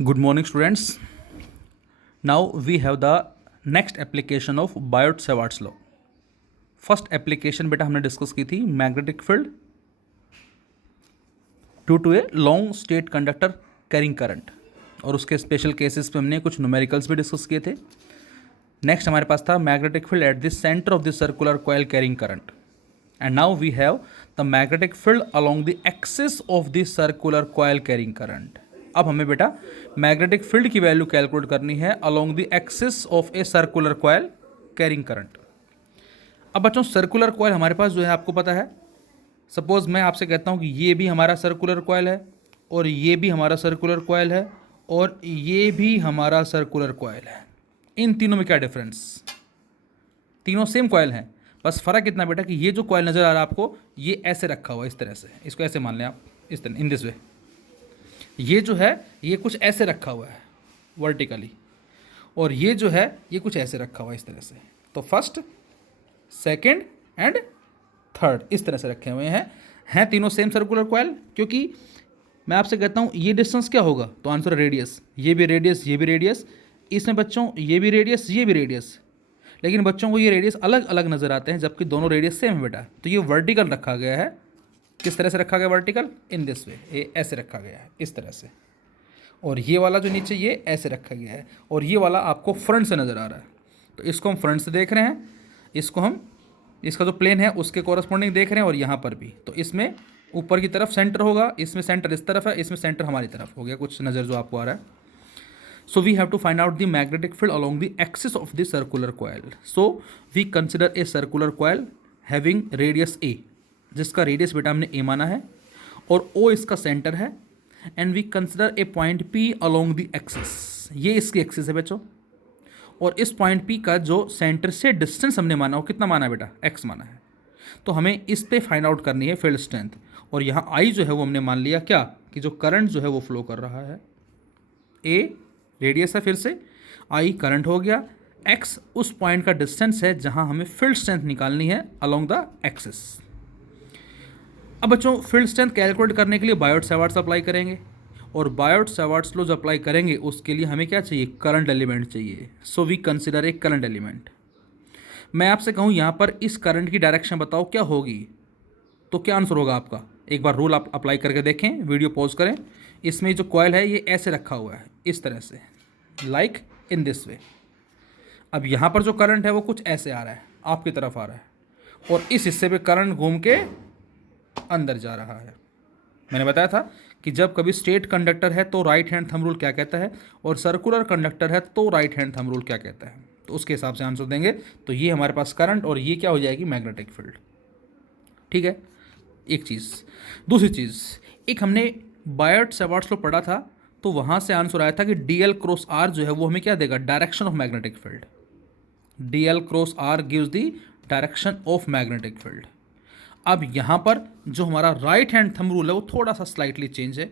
Good morning, students. Now we have the next application of Biot-Savart's law. First application बेटा हमने discuss की थी magnetic field due to a long straight conductor carrying current, और उसके special cases पे हमने कुछ न्यूमेरिकल्स भी डिस्कस किए थे. नेक्स्ट हमारे पास था magnetic field at the centre of the circular coil carrying current, and now we have the magnetic field along the axis of the circular coil carrying current. अब हमें बेटा मैग्नेटिक फील्ड की value calculate करनी है along the axis of a circular coil carrying current. अब बच्चों circular coil हमारे पास जो है आपको पता है, सपोज मैं आपसे कहता हूँ कि ये भी हमारा सर्कुलर कॉइल है और ये भी हमारा सर्कुलर कॉइल है और ये भी हमारा सर्कुलर कॉइल है. इन तीनों में क्या डिफरेंस? तीनों सेम कॉइल हैं, बस फ़र्क इतना बेटा कि ये जो कॉइल नज़र आ रहा है आपको ये ऐसे रखा हुआ है, इस तरह से. इसको ऐसे मान लें आप, इस तरह, इन दिस वे. ये जो है ये कुछ ऐसे रखा हुआ है वर्टिकली, और ये जो है ये कुछ ऐसे रखा हुआ है इस तरह से. तो फर्स्ट, सेकेंड एंड थर्ड इस तरह से रखे हुए हैं तीनों सेम सर्कुलर कॉइल. क्योंकि मैं आपसे कहता हूँ ये डिस्टेंस क्या होगा, तो आंसर रेडियस. ये भी रेडियस, ये भी रेडियस. इसमें बच्चों ये भी रेडियस, ये भी रेडियस, लेकिन बच्चों को ये रेडियस अलग अलग नज़र आते हैं जबकि दोनों रेडियस सेम है बेटा. तो ये वर्टिकल रखा गया है. किस तरह से रखा गया वर्टिकल? इन दिस वे, ये ऐसे रखा गया है इस तरह से. और ये वाला जो नीचे ये ऐसे रखा गया है, और ये वाला आपको फ्रंट से नज़र आ रहा है. तो इसको हम फ्रंट से देख रहे हैं, इसको हम इसका जो प्लेन है उसके कॉरस्पॉन्डिंग देख रहे हैं, और यहाँ पर भी. तो इसमें ऊपर की तरफ सेंटर होगा, इसमें सेंटर इस तरफ है, इसमें सेंटर हमारी तरफ हो गया कुछ नज़र जो आपको आ रहा है. So we have to find out the magnetic field along the axis of the circular coil. So we consider a circular coil having radius a, जिसका रेडियस बेटा हमने ए माना है, और ओ इसका सेंटर है. And we consider a point P along the axis. ये इसकी एक्सिस है बच्चों, और इस पॉइंट पी का जो सेंटर से डिस्टेंस हमने माना वो कितना माना है बेटा? एक्स माना है. तो हमें इस पे फाइंड आउट करनी है फील्ड स्ट्रेंथ. और यहाँ आई जो है वो हमने मान लिया क्या, कि जो करंट जो है वो फ्लो कर रहा है. ए रेडियस है, फिर से आई करंट हो गया, एक्स उस पॉइंट का डिस्टेंस है जहाँ हमें फील्ड स्ट्रेंथ निकालनी है अलोंग द एक्सिस. अब बच्चों फील्ड स्ट्रेंथ कैलकुलेट करने के लिए बायोट-सावर्ट्स अप्लाई करेंगे, और बायोट-सावर्ट्स लॉ जो अप्लाई करेंगे उसके लिए हमें क्या चाहिए? करंट एलिमेंट चाहिए. So we consider a current element. मैं आपसे कहूँ यहाँ पर इस करंट की डायरेक्शन बताओ क्या होगी, तो क्या आंसर होगा आपका? एक बार रूल आप अप्लाई करके देखें, वीडियो पॉज करें. इसमें जो कॉइल है ये ऐसे रखा हुआ है इस तरह से, लाइक इन दिस वे. अब यहाँ पर जो करंट है वो कुछ ऐसे आ रहा है, आपकी तरफ आ रहा है, और इस हिस्से पे करंट घूम के अंदर जा रहा है. मैंने बताया था कि जब कभी स्ट्रेट कंडक्टर है तो राइट हैंड थंब रूल क्या कहता है, और सर्कुलर कंडक्टर है तो राइट हैंड थंब रूल क्या कहता है. तो उसके हिसाब से आंसर देंगे. तो ये हमारे पास करंट, और ये क्या हो जाएगी? Magnetic field. ठीक है, एक चीज़. दूसरी चीज़, एक हमने बायोट-सावर्ट्स लॉ पढ़ा था, तो वहाँ से आंसर आया था कि डी एल क्रॉस आर जो है वो हमें क्या देगा? Direction of magnetic field. D l cross r gives the direction of magnetic field. अब यहाँ पर जो हमारा राइट हैंड थंब रूल है वो थोड़ा सा स्लाइटली चेंज है.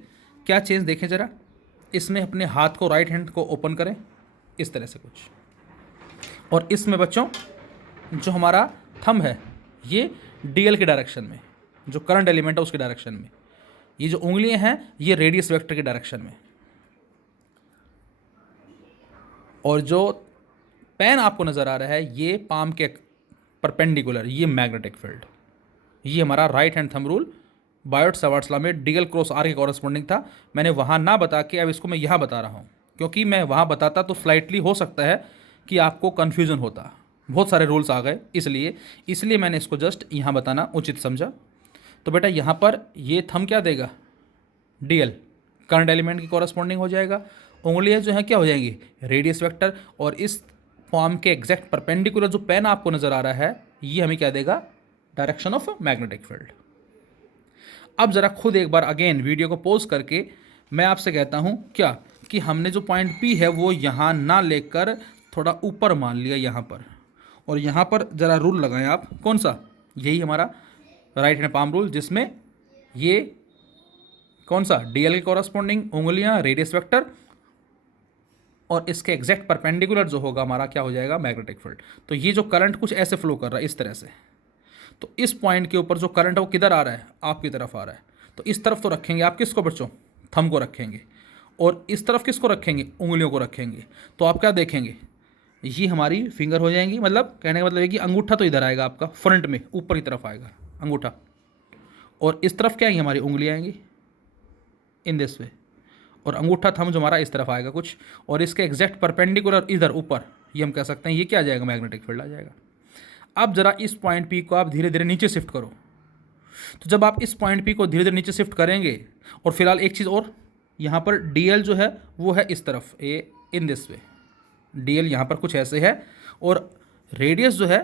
क्या चेंज देखें ज़रा. इसमें अपने हाथ को, राइट हैंड को ओपन करें इस तरह से कुछ, और इसमें बच्चों जो हमारा थंब है ये डीएल के डायरेक्शन में, जो करंट एलिमेंट है उसके डायरेक्शन में. ये जो उंगलियां हैं ये रेडियस वेक्टर के डायरेक्शन में, और जो पेन आपको नज़र आ रहा है ये पाम के परपेंडिकुलर, ये मैग्नेटिक फील्ड. ये हमारा right hand thumb rule Biot-Savart's law में डीएल क्रॉस आर के कॉरस्पॉन्डिंग था. मैंने वहाँ ना बता के अब इसको मैं यहाँ बता रहा हूँ, क्योंकि मैं वहाँ बताता तो स्लाइटली हो सकता है कि आपको कन्फ्यूज़न होता, बहुत सारे रूल्स आ गए, इसलिए मैंने इसको जस्ट यहाँ बताना उचित समझा. तो बेटा यहाँ पर ये थंब क्या देगा? डीएल करंट एलिमेंट की कॉरस्पॉन्डिंग हो जाएगा. उंगलियाँ जो हैं क्या हो जाएंगी? Radius vector. और इस फॉर्म के एग्जैक्ट परपेंडिकुलर जो पेन आपको नज़र आ रहा है ये हमें क्या देगा? Direction of magnetic field. अब ज़रा खुद एक बार अगेन वीडियो को पॉज करके मैं आपसे कहता हूँ क्या, कि हमने जो पॉइंट पी है वो यहाँ ना लेकर थोड़ा ऊपर मान लिया यहाँ पर, और यहाँ पर ज़रा रूल लगाएं आप. कौन सा? यही हमारा राइट हैंड पाम रूल, जिसमें ये कौन सा? डीएल के कॉरस्पॉन्डिंग उंगलियाँ, रेडियस वेक्टर, और इसके एग्जैक्ट परपेंडिकुलर जो होगा हमारा क्या हो जाएगा? Magnetic field. तो ये जो करंट कुछ ऐसे फ्लो कर रहा है इस तरह से, तो इस पॉइंट के ऊपर जो करंट है वो किधर आ रहा है? आपकी तरफ आ रहा है. तो इस तरफ तो रखेंगे आप किसको बच्चों? थंब को रखेंगे. और इस तरफ किसको रखेंगे, उंगलियों को रखेंगे, तो आप क्या देखेंगे, ये हमारी फिंगर हो जाएंगी, मतलब कहने का मतलब है कि अंगूठा तो इधर आएगा आपका फ्रंट में, ऊपर की तरफ आएगा अंगूठा, और इस तरफ क्या आएंगी, हमारी उंगली आएंगी इन दिस वे, और अंगूठा थंब जो हमारा इस तरफ आएगा कुछ, और इसके एग्जैक्ट परपेंडिकुलर इधर ऊपर, ये हम कह सकते हैं ये क्या आ जाएगा, मैग्नेटिक फील्ड आ जाएगा। अब जरा इस पॉइंट पी को आप धीरे धीरे नीचे शिफ्ट करो, तो जब आप इस पॉइंट पी को धीरे धीरे नीचे शिफ्ट करेंगे, और फिलहाल एक चीज़ और, यहाँ पर डीएल जो है वो है इस तरफ, ए इन दिस वे, डीएल यहाँ पर कुछ ऐसे है, और रेडियस जो है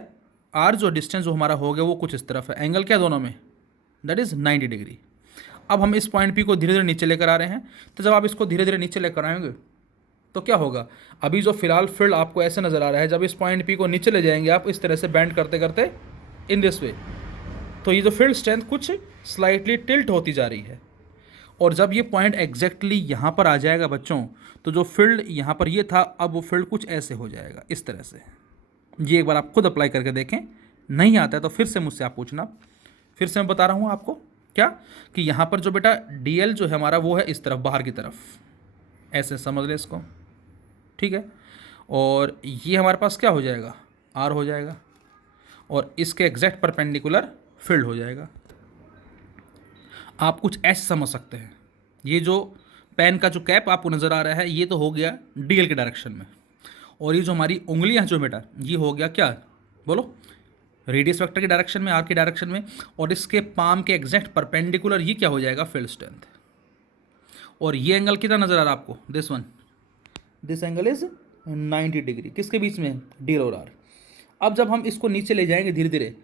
आर, जो डिस्टेंस जो हमारा हो गया वो कुछ इस तरफ है, एंगल क्या दोनों में, दैट इज़ 90 डिग्री। अब हम इस पॉइंट पी को धीरे धीरे नीचे लेकर आ रहे हैं, तो जब आप इसको धीरे धीरे नीचे लेकर आएंगे तो क्या होगा, अभी जो फिलहाल फील्ड आपको ऐसे नज़र आ रहा है, जब इस पॉइंट पी को नीचे ले जाएंगे आप इस तरह से बैंड करते करते इन दिस वे, तो ये जो फील्ड स्ट्रेंथ कुछ स्लाइटली टिल्ट होती जा रही है, और जब ये पॉइंट एग्जैक्टली यहाँ पर आ जाएगा बच्चों, तो जो फील्ड यहाँ पर ये था, अब वो फील्ड कुछ ऐसे हो जाएगा इस तरह से। ये एक बार आप खुद अप्लाई करके देखें, नहीं आता है तो फिर से मुझसे आप पूछना, फिर से मैं बता रहा हूँ आपको क्या, कि यहाँ पर जो बेटा डीएल जो है हमारा वो है इस तरफ, बाहर की तरफ, ऐसे समझ लें इसको, ठीक है, और ये हमारे पास क्या हो जाएगा, आर हो जाएगा, और इसके एग्जैक्ट परपेंडिकुलर फील्ड हो जाएगा। आप कुछ ऐसे समझ सकते हैं, ये जो पेन का जो कैप आपको नज़र आ रहा है ये तो हो गया डीएल के डायरेक्शन में, और ये जो हमारी उंगलियां जो बेटा ये हो गया क्या, बोलो, रेडियस वेक्टर के डायरेक्शन में, आर के डायरेक्शन में, और इसके पाम के एग्जैक्ट परपेंडिकुलर ये क्या हो जाएगा, फील्ड स्ट्रेंथ। और ये एंगल कितना नज़र आ रहा है आपको, this one, this angle is 90 degree, किसके बीच में, डी और आर। अब जब हम इसको नीचे ले जाएंगे धीरे धीरे,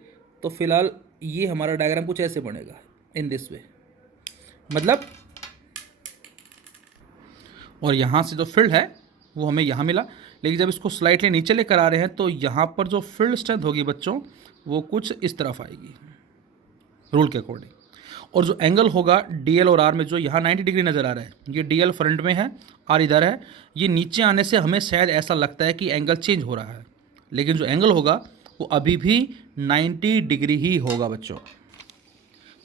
तो फिलहाल ये हमारा डायग्राम कुछ ऐसे बनेगा इन दिस वे, मतलब, और यहाँ से जो फील्ड है वो हमें यहाँ मिला, लेकिन जब इसको स्लाइटली नीचे लेकर आ रहे हैं तो यहाँ पर जो फील्ड स्ट्रेंथ होगी बच्चों वो कुछ इस तरफ आएगी रूल के अकॉर्डिंग, और जो एंगल होगा डीएल और आर में, जो यहाँ 90 डिग्री नज़र आ रहा है, ये डीएल फ्रंट में है, आर इधर है, ये नीचे आने से हमें शायद ऐसा लगता है कि एंगल चेंज हो रहा है, लेकिन जो एंगल होगा वो अभी भी 90 डिग्री ही होगा बच्चों।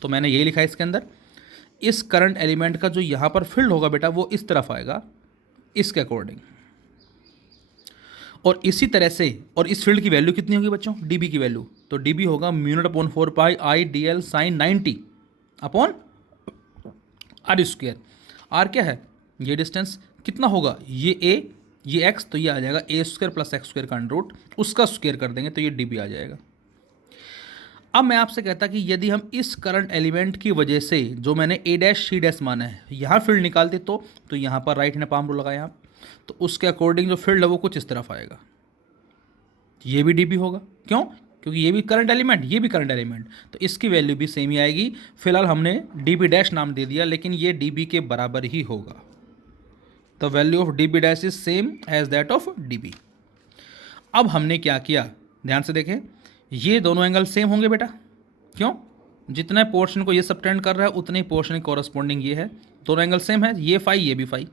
तो मैंने यही लिखा है इसके अंदर, इस करंट एलिमेंट का जो यहाँ पर फील्ड होगा बेटा वो इस तरफ आएगा इसके अकॉर्डिंग, और इसी तरह से, और इस फील्ड की वैल्यू कितनी होगी बच्चों, डीबी की वैल्यू, तो डीबी होगा μ0/4 pi I d l sine 90 upon r square. R क्या है, ये डिस्टेंस कितना होगा, ये ए, ये एक्स, तो ये आ जाएगा ए स्क्वायर प्लस एक्स स्क्वायर का अंडर रूट, उसका स्क्वायर कर देंगे तो ये डीबी आ जाएगा। अब मैं आपसे कहता कि यदि हम इस करंट एलिमेंट की वजह से जो मैंने ए डैश सी डैश माना है यहाँ फील्ड निकालते तो यहाँ पर राइट हैंड पाम रूल लगाया आप, तो उसके अकॉर्डिंग जो फील्ड है वो कुछ इस तरफ आएगा, ये भी डीबी होगा, क्यों, क्योंकि ये भी करंट एलिमेंट, ये भी करंट एलिमेंट, तो इसकी वैल्यू भी सेम ही आएगी। फिलहाल हमने डीबी डैश नाम दे दिया, लेकिन ये डीबी के बराबर ही होगा, the value of dB dash is same as that of dB. अब हमने क्या किया, ध्यान से देखें, ये दोनों एंगल सेम होंगे बेटा, क्यों, जितने पोर्शन को ये सबटेंड कर रहा है उतने ही पोर्शन के कॉरस्पॉन्डिंग ये है, दोनों एंगल सेम है, ये फाई ये भी फाई।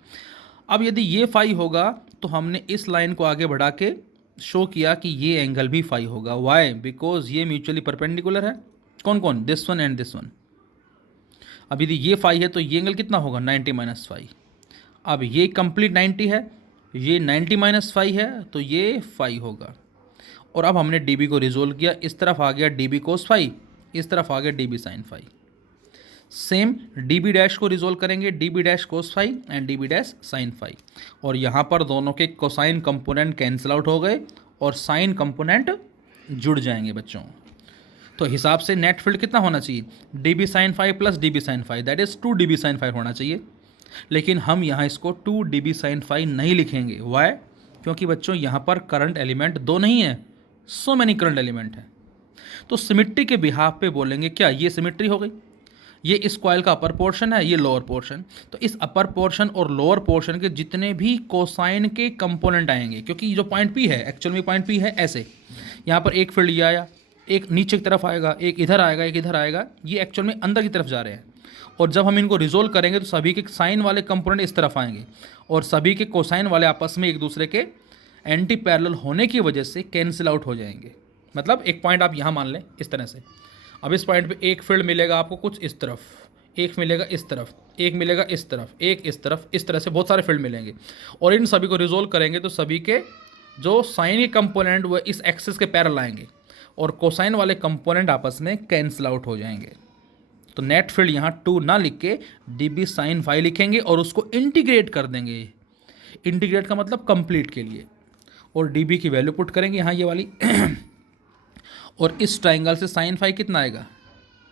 अब यदि ये फाई होगा तो हमने इस लाइन को आगे बढ़ा के शो किया कि ये एंगल भी फाई होगा, वाई, बिकॉज ये म्यूचुअली परपेंडिकुलर है, कौन कौन, this one and this one. अब यदि ये फाई है तो ये एंगल कितना होगा, 90 माइनस फाई। अब ये कंप्लीट 90 है, ये 90 माइनस फाई है, तो ये फाई होगा। और अब हमने डीबी को रिजोल्व किया, इस तरफ आ गया डीबी कोस फाई, इस तरफ आ गया dB sine phi. Same dB dash को रिजोल्व करेंगे, dB dash cos phi and dB dash sine phi, और यहाँ पर दोनों के कोसाइन कंपोनेंट कैंसिल आउट हो गए और साइन कंपोनेंट जुड़ जाएंगे बच्चों। तो हिसाब से नेट फील्ड कितना होना चाहिए, dB sine phi plus dB sine phi, that is 2 dB sine phi होना चाहिए, लेकिन हम यहाँ इसको 2 डीबी साइन फाई नहीं लिखेंगे, वाई, क्योंकि बच्चों यहाँ पर करंट एलिमेंट दो नहीं है, सो मैनी करंट एलिमेंट है। तो सिमिट्री के बिहाफ पे बोलेंगे क्या, ये सिमिट्री हो गई, ये इस कॉइल का अपर पोर्शन है, ये लोअर पोर्शन, तो इस अपर पोर्शन और लोअर पोर्शन के जितने भी कोसाइन के कंपोनेंट आएंगे, क्योंकि जो पॉइंट पी है एक्चुअल में पॉइंट पी है ऐसे, यहाँ पर एक फील्ड ये आया, एक नीचे की तरफ आएगा, एक इधर आएगा, एक इधर आएगा, ये एक्चुअल में अंदर की तरफ जा रहे हैं, और जब हम इनको रिजोल्व करेंगे तो सभी के साइन वाले कंपोनेंट इस तरफ आएंगे और सभी के कोसाइन वाले आपस में एक दूसरे के एंटी पैरेलल होने की वजह से कैंसिल आउट हो जाएंगे। मतलब एक पॉइंट आप यहाँ मान लें इस तरह से, अब इस पॉइंट पे एक फील्ड मिलेगा आपको कुछ इस तरफ, एक मिलेगा इस तरफ, एक मिलेगा इस तरफ, एक इस तरफ, इस तरह से बहुत सारे फील्ड मिलेंगे। और इन सभी को रिजोल्व करेंगे तो सभी के जो साइन के कंपोनेंट वो इस एक्सिस के पैरेलल आएंगे और कोसाइन वाले कंपोनेंट आपस में कैंसिल आउट हो जाएंगे। तो नेट फील्ड यहाँ 2 ना लिख के dB साइन फाई लिखेंगे और उसको इंटीग्रेट कर देंगे। इंटीग्रेट का मतलब कंप्लीट के लिए, और dB की वैल्यू पुट करेंगे यहाँ ये वाली और इस ट्राइंगल से साइन फाई कितना आएगा,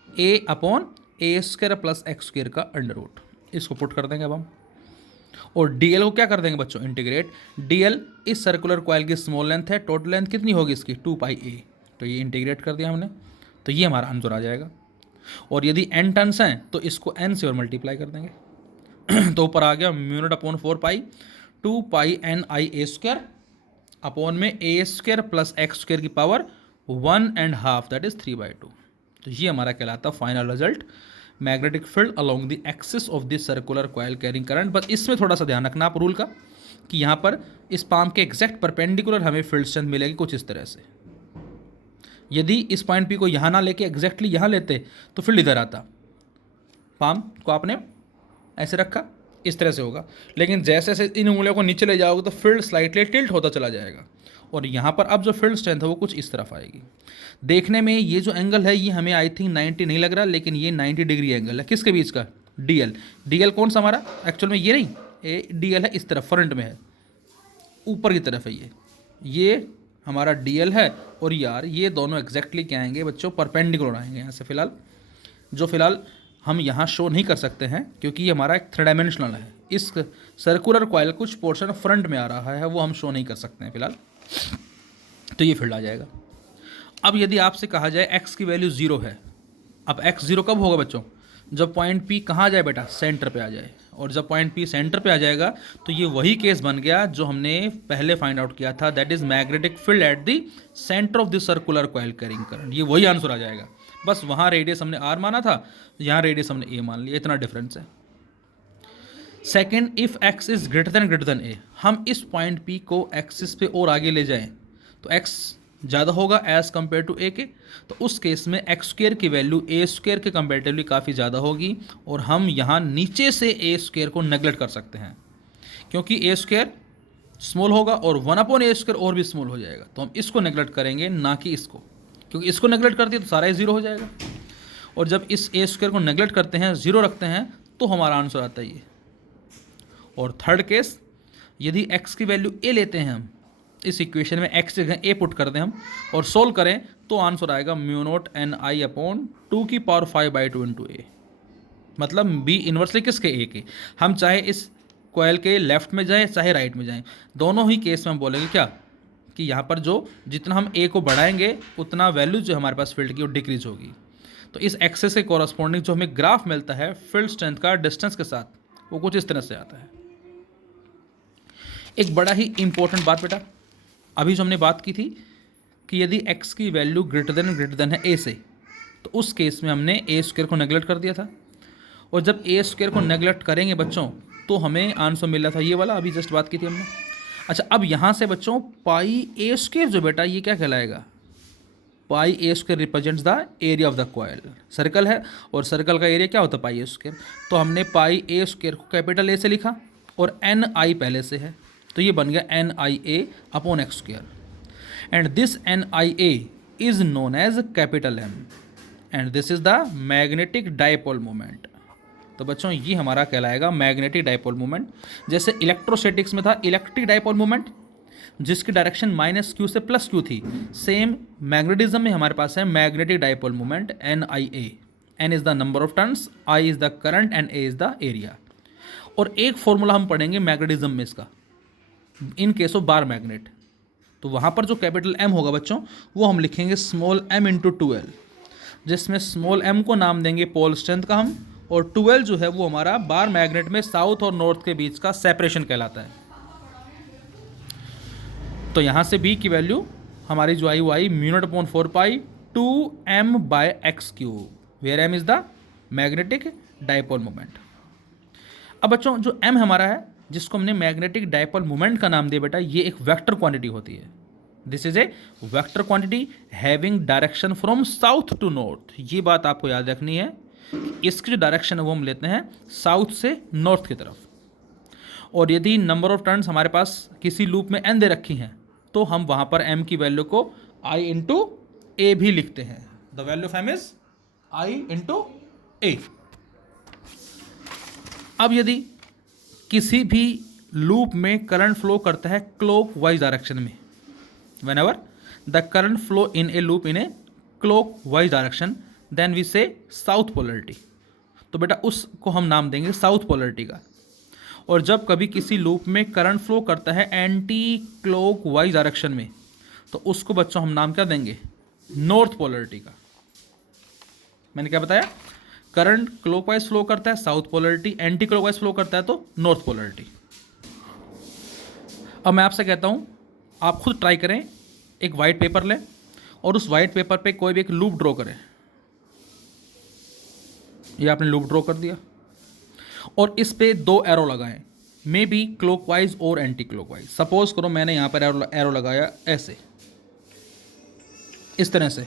a/a² प्लस x² का अंडर रूट, इसको पुट कर देंगे अब हम। और dl को क्या कर देंगे बच्चों, इंटीग्रेट। dl इस सर्कुलर कॉइल की स्मॉल लेंथ है, टोटल लेंथ कितनी होगी इसकी 2πa, तो ये इंटीग्रेट कर दिया हमने, तो ये हमारा आंसर आ जाएगा। और यदि n टर्न्स हैं तो इसको n से और मल्टीप्लाई कर देंगे तो ऊपर आ गया μ0/4π 2πNIa² अपॉन में a² प्लस x² की पावर 1.5 दैट इज 3/2। तो ये हमारा कहलाता final result, magnetic field along the axis of this circular coil carrying current. बस इसमें थोड़ा सा ध्यान रखना आप रूल का, कि यहाँ पर इस पाम के एग्जैक्ट परपेंडिकुलर हमें फील्ड स्ट्रेंथ मिलेगी कुछ इस तरह से। यदि इस पॉइंट पी को यहाँ ना लेके एग्जैक्टली यहाँ लेते तो फील्ड इधर आता, पाम को आपने ऐसे रखा इस तरह से होगा, लेकिन जैसे जैसे इन उंगलियों को नीचे ले जाओगे तो फील्ड स्लाइटली टिल्ट होता चला जाएगा और यहाँ पर अब जो फील्ड स्ट्रेंथ है वो कुछ इस तरफ आएगी। देखने में ये जो एंगल है ये हमें आई थिंक 90 नहीं लग रहा, लेकिन ये 90 डिग्री एंगल है। किसके बीच का, DL। DL कौन सा हमारा, एक्चुअल में ये नहीं, DL है इस तरफ, फ्रंट में है, ऊपर की तरफ है ये हमारा DL है। और यार ये दोनों एग्जैक्टली क्या आएंगे बच्चों, परपेंडिकुलर आएंगे यहाँ से। फिलहाल हम यहाँ शो नहीं कर सकते हैं क्योंकि ये हमारा एक 3 डायमेंशनल है। इस सर्कुलर कॉइल कुछ पोर्शन फ्रंट में आ रहा है, वो हम शो नहीं कर सकते हैं फिलहाल, तो ये फील्ड आ जाएगा। अब यदि आपसे कहा जाए x की वैल्यू 0 है, अब x 0 कब होगा बच्चों, जब पॉइंट P कहाँ आ जाए बेटा, सेंटर पे आ जाए। और जब पॉइंट P सेंटर पे आ जाएगा तो ये वही केस बन गया जो हमने पहले फाइंड आउट किया था, that is magnetic field at the centre of the circular coil carrying current. ये वही आंसर आ जाएगा, बस वहाँ रेडियस हमने r माना था, यहाँ रेडियस हमने a मान लिया, इतना डिफरेंस है। Second, if x is greater than a, हम इस पॉइंट P को एक्सिस पे और आगे ले जाएं तो x ज़्यादा होगा एज़ कम्पेयर टू ए के, तो उस केस में x² की वैल्यू a² के कंपेरेटिवली काफ़ी ज़्यादा होगी और हम यहाँ नीचे से a² को नेगलेक्ट कर सकते हैं क्योंकि a² स्मॉल होगा और 1/a² और भी स्मॉल हो जाएगा, तो हम इसको नेगलेक्ट करेंगे ना कि इसको, क्योंकि इसको नेगलेक्ट कर दिया तो सारा 0 हो जाएगा। और जब इस a² को नेगलेक्ट करते हैं, 0 रखते हैं, तो हमारा आंसर आता है ये। और थर्ड केस, यदि x की वैल्यू a लेते हैं हम, इस इक्वेशन में x जगह a पुट कर दें हम और सोल्व करें तो आंसर आएगा μ0NI/2⁵ इंटू a, मतलब b इन्वर्सली किसके, a के। हम चाहे इस कॉइल के लेफ्ट में जाएं चाहे राइट में जाएं, दोनों ही केस में हम बोलेंगे क्या, कि यहाँ पर जो जितना हम a को बढ़ाएंगे उतना वैल्यू जो हमारे पास फील्ड की वो डिक्रीज होगी। तो इस एक्सेस के कॉरस्पॉन्डिंग जो हमें ग्राफ मिलता है फील्ड स्ट्रेंथ का डिस्टेंस के साथ, वो कुछ इस तरह से आता है। एक बड़ा ही इंपॉर्टेंट बात बेटा, अभी जो हमने बात की थी कि यदि x की वैल्यू ग्रेटर देन है a से, तो उस केस में हमने a² को नेगलेक्ट कर दिया था। और जब a² को नेगलेक्ट करेंगे बच्चों तो हमें आंसर मिल रहा था ये वाला, अभी जस्ट बात की थी हमने। अच्छा, अब यहाँ से बच्चों πa² जो बेटा ये क्या कहलाएगा, πa² represents the area of the coil. Circle है और सर्कल का एरिया क्या होता है, πa²। तो हमने πa² को कैपिटल A से लिखा और ni पहले से है, तो ये बन गया NIA/x²। And this NIA is known as capital M and this is the magnetic dipole moment. तो बच्चों ये हमारा कहलाएगा मैग्नेटिक डायपोल मोमेंट। जैसे इलेक्ट्रोस्टैटिक्स में था इलेक्ट्रिक डायपोल मोमेंट जिसकी डायरेक्शन -q से +q थी, सेम मैग्नेटिज्म में हमारे पास है magnetic dipole moment NIA। N is the number of turns, I is the current and A is the area. और एक फॉर्मूला हम पढ़ेंगे मैग्नेटिज्म में इसका, in case of bar magnet, तो वहाँ पर जो कैपिटल M होगा बच्चों वो हम लिखेंगे स्मॉल m इंटू 2L, जिसमें स्मॉल m को नाम देंगे पोल स्ट्रेंथ का हम, और 2L जो है वो हमारा बार मैग्नेट में साउथ और नॉर्थ के बीच का सेपरेशन कहलाता है। तो यहाँ से B की वैल्यू हमारी जो आई वो आई μ0/4π 2m/x3, where m is the magnetic dipole moment. अब बच्चों जो m हमारा है जिसको हमने मैग्नेटिक डायपोल मोमेंट का नाम दिया बेटा, ये एक वेक्टर क्वांटिटी होती है। This is a vector quantity having direction from south to north. ये बात आपको याद रखनी है इसकी जो डायरेक्शन है वो हम लेते हैं साउथ से नॉर्थ की तरफ। और यदि नंबर ऑफ टर्न्स हमारे पास किसी लूप में n दे रखी हैं तो हम वहाँ पर m की वैल्यू को i इंटू ए भी लिखते हैं। The value of m is i into a. अब यदि किसी भी लूप में करंट फ्लो करता है क्लॉक वाइज डायरेक्शन में, whenever the current flow in a loop in a clockwise direction then we say south polarity. तो बेटा उसको हम नाम देंगे साउथ पोलरिटी का। और जब कभी किसी लूप में करंट फ्लो करता है एंटी क्लॉक वाइज डायरेक्शन में तो उसको बच्चों हम नाम क्या देंगे, नॉर्थ पोलरिटी का। मैंने क्या बताया, करंट क्लॉकवाइज फ्लो करता है south polarity, anti clockwise flow करता है तो नॉर्थ पोलरिटी। अब मैं आपसे कहता हूं आप खुद ट्राई करें, एक वाइट पेपर लें और उस वाइट पेपर पे कोई भी एक लूप ड्रॉ करें। ये आपने लूप ड्रॉ कर दिया और इस पे 2 एरो लगाएं, मे बी क्लॉकवाइज और एंटी क्लॉकवाइज। सपोज करो मैंने यहाँ पर एरो लगाया ऐसे, इस तरह से।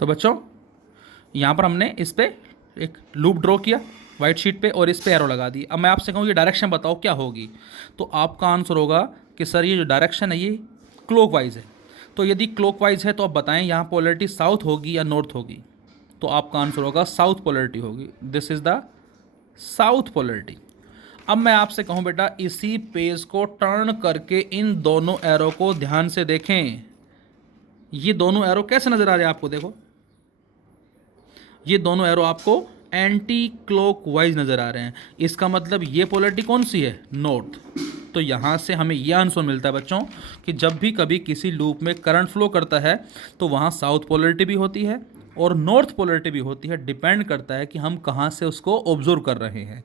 तो बच्चों यहाँ पर हमने इस पे एक लूप ड्रॉ किया वाइट शीट पे और इस पे एरो लगा दी। अब मैं आपसे कहूँ ये डायरेक्शन बताओ क्या होगी, तो आपका आंसर होगा कि सर ये जो डायरेक्शन है ये क्लॉकवाइज है। तो यदि क्लॉकवाइज है तो आप बताएं यहाँ पोलरिटी साउथ होगी या नॉर्थ होगी, तो आपका आंसर होगा साउथ पोलरिटी होगी। This is the south polarity. अब मैं आपसे कहूँ बेटा इसी पेज को टर्न करके इन दोनों एरो को ध्यान से देखें। ये दोनों एरो कैसे नज़र आ रहे हैं आपको, देखो ये दोनों एरो आपको एंटी क्लॉक वाइज नज़र आ रहे हैं। इसका मतलब ये पोलरिटी कौन सी है, नॉर्थ। तो यहाँ से हमें यह आंसर मिलता है बच्चों कि जब भी कभी किसी लूप में करंट फ्लो करता है तो वहाँ साउथ पोलरिटी भी होती है और नॉर्थ पोलरिटी भी होती है। डिपेंड करता है कि हम कहाँ से उसको ऑब्जर्व कर रहे हैं।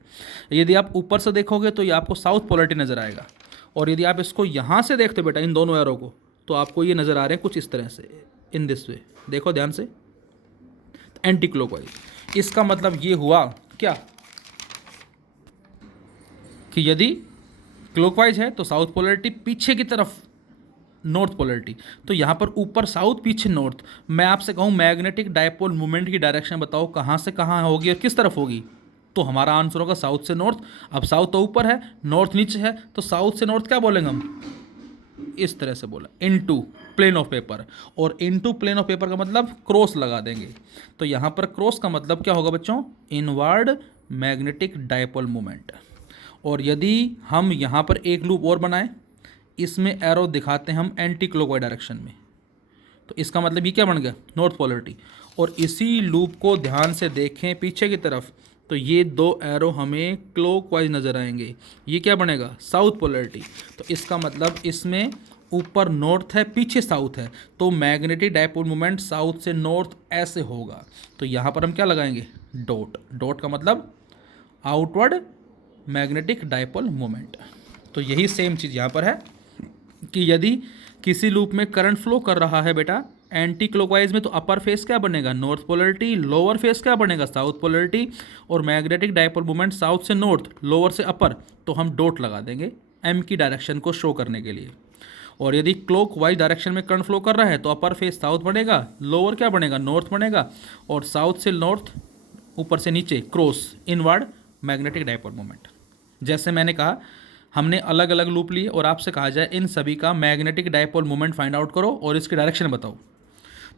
यदि आप ऊपर से देखोगे तो ये आपको साउथ पोलरिटी नज़र आएगा, और यदि आप इसको यहाँ से देखते बेटा इन दोनों एरो को तो आपको ये नज़र आ रहे हैं कुछ इस तरह से, इन दिस वे। देखो ध्यान से, एंटी क्लॉकवाइज। इसका मतलब ये हुआ क्या कि यदि क्लॉकवाइज है तो साउथ पोलरिटी, पीछे की तरफ नॉर्थ पोलरिटी। तो यहाँ पर ऊपर साउथ पीछे नॉर्थ। मैं आपसे कहूँ मैग्नेटिक डायपोल मूवमेंट की डायरेक्शन बताओ कहाँ से कहाँ होगी और किस तरफ होगी, तो हमारा आंसर होगा साउथ से नॉर्थ। अब साउथ तो ऊपर है, नॉर्थ नीचे है, तो साउथ से नॉर्थ क्या बोलेंगे हम, इस तरह से बोला, इनटू प्लेन ऑफ पेपर। और इनटू प्लेन ऑफ पेपर का मतलब क्रॉस लगा देंगे। तो यहाँ पर क्रॉस का मतलब क्या होगा बच्चों, इनवर्ड मैग्नेटिक डायपोल मूवमेंट। और यदि हम यहाँ पर एक लूप और बनाएं, इसमें एरो दिखाते हैं हम एंटी क्लॉकवाइज डायरेक्शन में, तो इसका मतलब ये क्या बन गया, नॉर्थ पोलरिटी। और इसी लूप को ध्यान से देखें पीछे की तरफ, तो ये 2 एरो हमें क्लॉकवाइज नज़र आएंगे। ये क्या बनेगा, साउथ पोलरिटी। तो इसका मतलब इसमें ऊपर नॉर्थ है, पीछे साउथ है, तो मैग्नेटिक डायपोल मूवमेंट साउथ से नॉर्थ ऐसे होगा। तो यहाँ पर हम क्या लगाएंगे, डॉट। डॉट का मतलब आउटवर्ड मैग्नेटिक डायपोल मूवमेंट। तो यही सेम चीज़ यहाँ पर है कि यदि किसी लूप में करंट फ्लो कर रहा है बेटा एंटी क्लॉकवाइज में, तो अपर फेस क्या बनेगा, नॉर्थ पोलरिटी, लोअर फेस क्या बनेगा, साउथ पोलरिटी। और मैग्नेटिक डायपोल मूवमेंट साउथ से नॉर्थ, लोअर से अपर, तो हम डॉट लगा देंगे एम की डायरेक्शन को शो करने के लिए। और यदि क्लॉकवाइज डायरेक्शन में करंट फ्लो कर रहा है तो अपर फेस साउथ बनेगा, लोअर क्या बनेगा, नॉर्थ बनेगा, और साउथ से नॉर्थ, ऊपर से नीचे cross, inward magnetic dipole movement. जैसे मैंने कहा हमने अलग अलग लूप लिए और आपसे कहा जाए इन सभी का magnetic dipole movement find out करो और इसकी डायरेक्शन बताओ।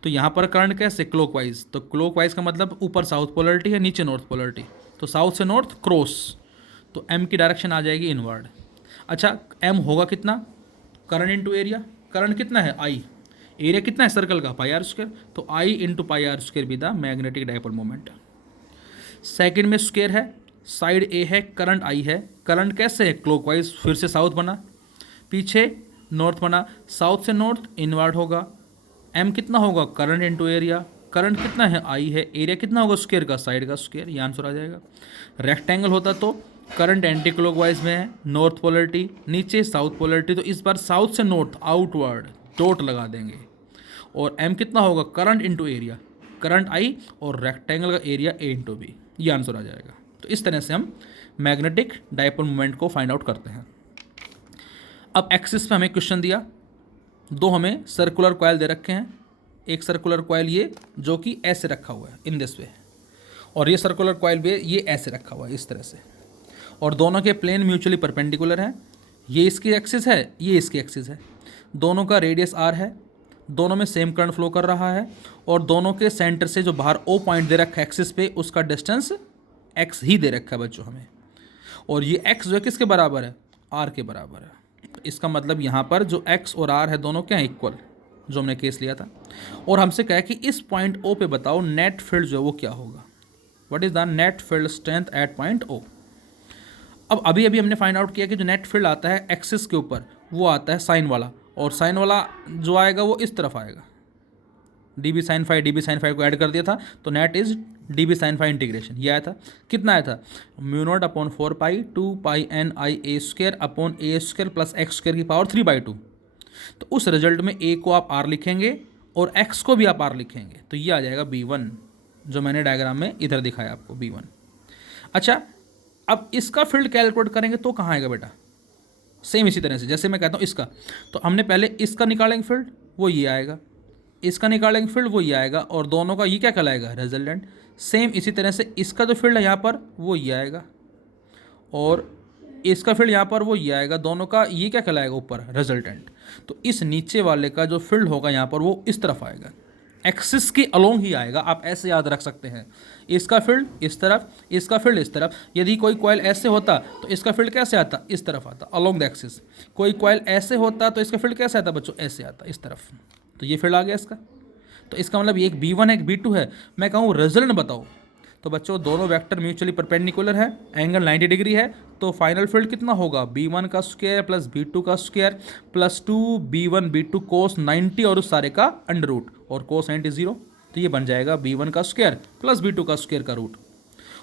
तो यहाँ पर करंट कैसे, क्लॉकवाइज। तो क्लॉकवाइज का मतलब ऊपर साउथ पोलरिटी है, नीचे नॉर्थ पोलरिटी, तो साउथ से नॉर्थ क्रॉस, तो एम की डायरेक्शन आ जाएगी इनवर्ड। अच्छा एम होगा कितना, करंट इंटू एरिया। करंट कितना है, आई। एरिया कितना है सर्कल का, पाई आर स्क्वायर। तो I into pi r square भी the magnetic dipole movement. Second में स्क्वायर है, साइड ए है, करंट आई है। करंट कैसे है, क्लॉकवाइज, फिर से साउथ बना, पीछे नॉर्थ बना, साउथ से नॉर्थ इनवर्ड होगा। एम कितना होगा, करंट इंटू एरिया। करंट कितना है, आई है, एरिया कितना होगा स्क्वायर का, साइड का स्क्वायर, ये आंसर आ जाएगा। रेक्टेंगल होता तो करंट एंटी क्लॉकवाइज में है, नॉर्थ पोलरिटी, नीचे साउथ पोलरिटी, तो इस बार साउथ से नॉर्थ आउटवर्ड डॉट लगा देंगे। और एम कितना होगा, current into area, current I और रेक्टेंगल का एरिया ए इंटू बी, ये आंसर आ जाएगा। तो इस तरह से हम मैग्नेटिक डायपोल मूवमेंट को फाइंड आउट करते हैं। अब एक्सिस पे हमें क्वेश्चन दिया, 2 हमें सर्कुलर कॉइल दे रखे हैं। एक सर्कुलर कॉइल ये जो कि ऐसे रखा हुआ है इन दिस वे, और ये सर्कुलर कॉइल भी ये ऐसे रखा हुआ है इस तरह से, और दोनों के प्लेन म्यूचुअली परपेंडिकुलर हैं। ये इसकी एक्सिस है, ये इसकी एक्सिस है, दोनों का रेडियस आर है, दोनों में सेम करंट फ्लो कर रहा है, और दोनों के सेंटर से जो बाहर ओ पॉइंट दे रखा है एक्सिस पे, उसका डिस्टेंस एक्स ही दे रखा है बच्चों हमें। और ये एक्स जो है किसके बराबर है, आर के बराबर है। तो इसका मतलब यहाँ पर जो एक्स और आर है दोनों क्या है, इक्वल, जो हमने केस लिया था। और हमसे कहा कि इस पॉइंट ओ पे बताओ नेट फील्ड जो है वो क्या होगा, what is the net field strength at point O. अब अभी अभी हमने फाइंड आउट किया कि जो नेट फील्ड आता है एक्सिस के ऊपर वो आता है साइन वाला, और साइन वाला जो आएगा वो इस तरफ आएगा, डी साइन फाइव को ऐड कर दिया था तो net is d sine phi integration, ये आया था। कितना आया था, mu naught upon 4 2 pi N I A square upon a square plus x square की पावर 3/2। तो उस रिजल्ट में ए को आप आर लिखेंगे और एक्स को भी आप आर लिखेंगे, तो ये आ जाएगा B1, जो मैंने डायग्राम में इधर दिखाया आपको B1। अच्छा, अब इसका फील्ड कैलकुलेट करेंगे तो कहाँ आएगा बेटा, सेम इसी तरह से जैसे मैं कहता हूँ इसका, तो हमने पहले इसका निकालेंगे फील्ड, वो ये आएगा, इसका निकालेंगे फील्ड वो ये आएगा, और दोनों का ये क्या कहलाएगा, रिजल्टेंट। सेम इसी तरह से इसका जो फील्ड है यहाँ पर वो ये आएगा, और इसका फील्ड यहाँ पर वो ये आएगा, दोनों का ये क्या कहलाएगा ऊपर, रिजल्टेंट। तो इस नीचे वाले का जो फील्ड होगा यहाँ पर वो इस तरफ आएगा, एक्सिस के अलोंग ही आएगा, आप ऐसे याद रख सकते हैं। इसका फील्ड इस तरफ, इसका फील्ड इस तरफ। यदि कोई कॉइल ऐसे होता तो इसका फील्ड कैसे आता, इस तरफ आता, अलोंग द एक्सिस। कोई कॉइल ऐसे होता तो इसका फील्ड कैसे आता बच्चों, ऐसे आता, इस तरफ। तो ये फील्ड आ गया इसका। तो इसका मतलब एक B1 है एक B2 है। मैं कहूँ रिजल्ट बताओ, तो बच्चों दोनों वेक्टर म्यूचुअली परपेंडिकुलर है, एंगल 90 डिग्री है, तो फाइनल फील्ड कितना होगा, B1 का स्क्वायर प्लस B2 का स्क्वायर प्लस 2B1 B2 कोस 90 और उस सारे का अंडर रूट, और कोस 90 0, तो ये बन जाएगा B1 का स्क्वायर प्लस B2 का स्क्वायर का रूट,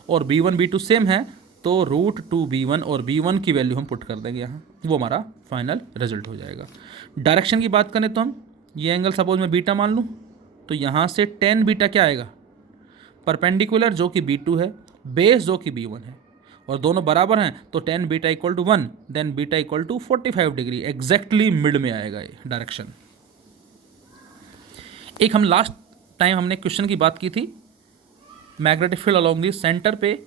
और B1 B2 सेम है तो रूट 2B1, और B1 की वैल्यू हम पुट कर देंगे यहाँ, वो हमारा फाइनल रिजल्ट हो जाएगा। डायरेक्शन की बात करें तो हम ये एंगल सपोज मैं बीटा मान लूँ, तो यहाँ से 10 बीटा क्या आएगा, परपेंडिकुलर जो कि B2 है, बेस जो कि B1 है, और दोनों बराबर हैं, तो 10 beta equal to 1, then beta equal to 45 degree, exactly mid में आएगा ये डायरेक्शन। एक हम लास्ट टाइम हमने क्वेश्चन की बात की थी, magnetic field along the centre पे,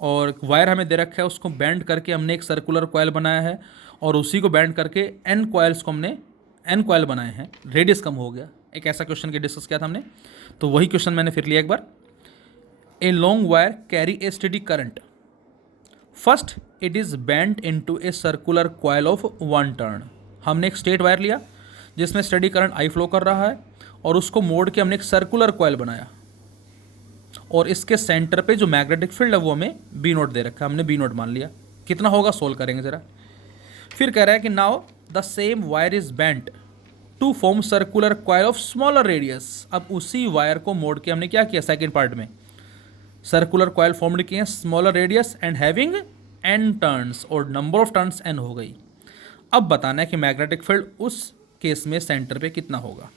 और वायर हमें दे रखा है, उसको बैंड करके हमने एक सर्कुलर कॉयल बनाया है, और उसी को बैंड करके n कॉयल्स को हमने n कॉयल बनाए हैं, रेडियस कम हो गया। एक ऐसा क्वेश्चन के डिस्कस किया था हमने, तो वही क्वेश्चन मैंने फिर लिया एक बार। A long wire carry a steady current, first it is bent into a circular coil of 1 turn. हमने एक स्ट्रेट वायर लिया जिसमें स्टेडी करंट आई फ्लो कर रहा है, और उसको मोड़ के हमने एक सर्कुलर कॉयल बनाया, और इसके सेंटर पे जो मैग्नेटिक फील्ड है वो हमें B0 दे रखा है, हमने B0 मान लिया। कितना होगा सोल्व करेंगे जरा। फिर कह रहा है कि now the same wire is bent to form circular coil of smaller radius. अब उसी वायर को मोड़ के हमने क्या किया, सेकेंड पार्ट में सर्कुलर कॉयल फॉर्म्ड किए smaller radius and having n turns, और नंबर ऑफ टर्न्स n हो गई। अब बताना है कि मैग्नेटिक फील्ड उस केस में सेंटर पे कितना होगा।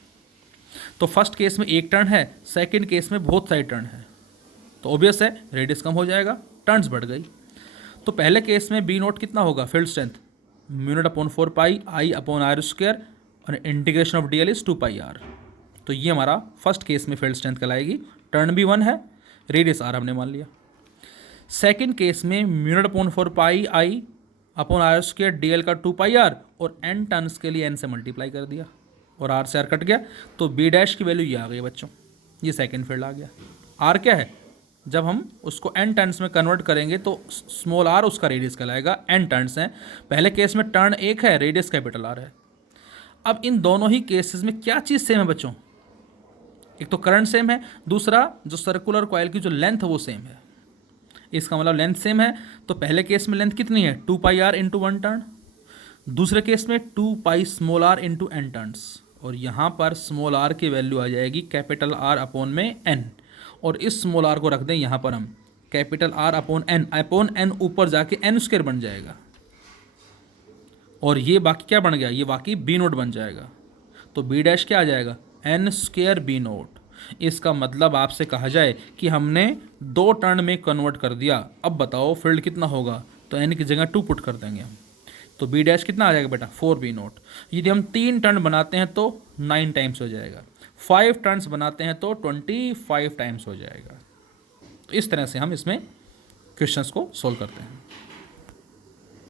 तो फर्स्ट केस में एक टर्न है, सेकंड केस में बहुत सारे टर्न है, तो ऑब्वियस है रेडियस कम हो जाएगा, टर्न्स बढ़ गई। तो पहले केस में B0 कितना होगा, field strength mu naught upon 4 pi I upon r square, और integration of DL is 2 pi r. तो ये हमारा फर्स्ट केस में फील्ड स्ट्रेंथ कहलाएगी। टर्न भी 1 है, रेडियस आर हमने मान लिया। सेकेंड केस में mu naught upon 4 pi I upon r square DL का 2 पाई आर, और n टर्न्स के लिए n से मल्टीप्लाई कर दिया, और r से r कट गया, तो B' की वैल्यू ये आ गई बच्चों, ये सेकेंड फील्ड आ गया। r क्या है, जब हम उसको n टर्न्स में कन्वर्ट करेंगे तो स्मॉल r उसका रेडियस कहलाएगा, n टर्न्स हैं। पहले केस में टर्न 1 है, रेडियस कैपिटल R है। अब इन दोनों ही केसेस में क्या चीज़ सेम है बच्चों, एक तो करंट सेम है, दूसरा जो सर्कुलर कॉइल की जो लेंथ है वो सेम है। इसका मतलब लेंथ सेम है, तो पहले केस में लेंथ कितनी है, 2 पाई आर इंटू 1 टर्न, दूसरे केस में 2 pi small r into n turns, और यहाँ पर स्मॉल r की वैल्यू आ जाएगी कैपिटल R अपॉन में n, और इस स्मॉल r को रख दें यहाँ पर हम कैपिटल R अपॉन n ऊपर जाके n स्क्वायर बन जाएगा, और ये बाकी क्या बन गया, ये बाकी B0 बन जाएगा। तो B' क्या आ जाएगा, n स्क्वायर B0। इसका मतलब आपसे कहा जाए कि हमने 2 टर्न में कन्वर्ट कर दिया। अब बताओ फील्ड कितना होगा, तो n की जगह 2 पुट कर देंगे हम, तो B' कितना आ जाएगा बेटा, 4B0। यदि हम 3 टर्न बनाते हैं तो 9 टाइम्स हो जाएगा, 5 टर्न्स बनाते हैं तो 25 टाइम्स हो जाएगा। तो इस तरह से हम इसमें क्वेश्चंस को सोल्व करते हैं।